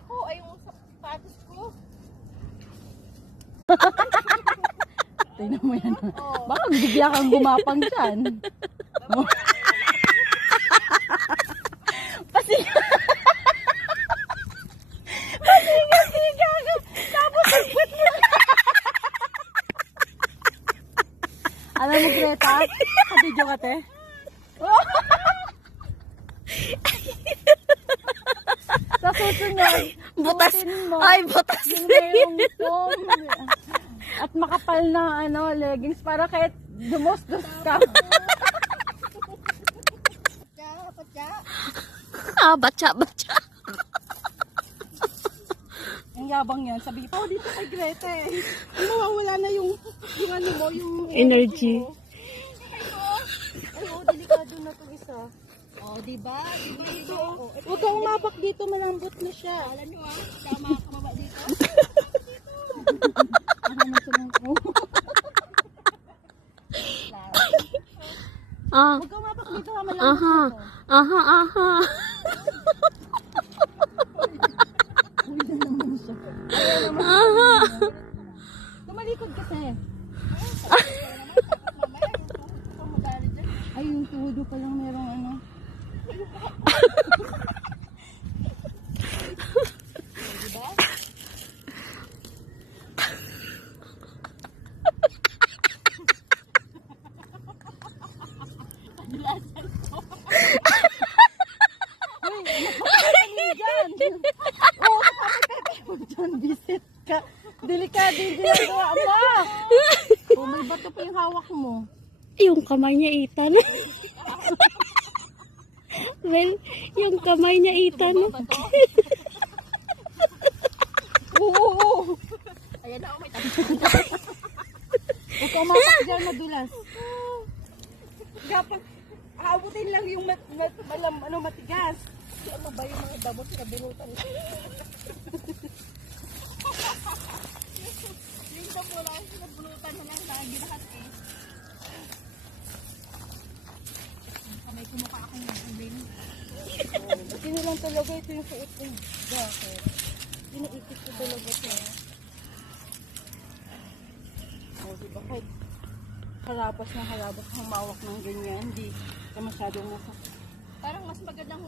ako ay yung sapatos ko. Tingnan mo yan. Baka bigla kang gumapang dyan. Pasingat. Pasingat ka. Tapos agput mo. Alam mo, Greta? Kabidyo ka, te? Sa susunod, Butas. mo. Ay, butas. Yung mayroong foam. At makapal na leggings para kahit dumustos ka. Batsa. Ang yabang yan. Sabi ko, dito kay Greta eh. Mawawala na yung ano mo, yung Energy. Ay, delikado na ito isa. Oh, diba? Dito. Huwag kang umapak dito, malambot na siya. Alam nyo tama kumaba dito. Ano naman siya ko? Huwag kang umapak dito, malambot na ito. Aha. Tumalikod kasi. Ay, yung tudo pa lang merong ano. Diba? Visit ka. Delikado yung ginagawa mo. Oh, may bato pa yung hawak mo. Yung kamay niya, Ethan. Well, yung kamay niya, Ethan. Oo. Ayan na, may tabi. Huwag ka umapak dyan, madulas. Kapag aabutin lang yung matigas. Ano ba yung mga dabot sa binutan? Yung dabot lang, sinabunutan na lang lagi lahat eh. Kamay kumukha akong naguling. Kasi nilang talaga ito yung suot ko. Bakit? Iniikit ko talaga ito. O, diba? Kahit harabas humawak ng ganyan, hindi ka masyadong nasa. Parang mas magandang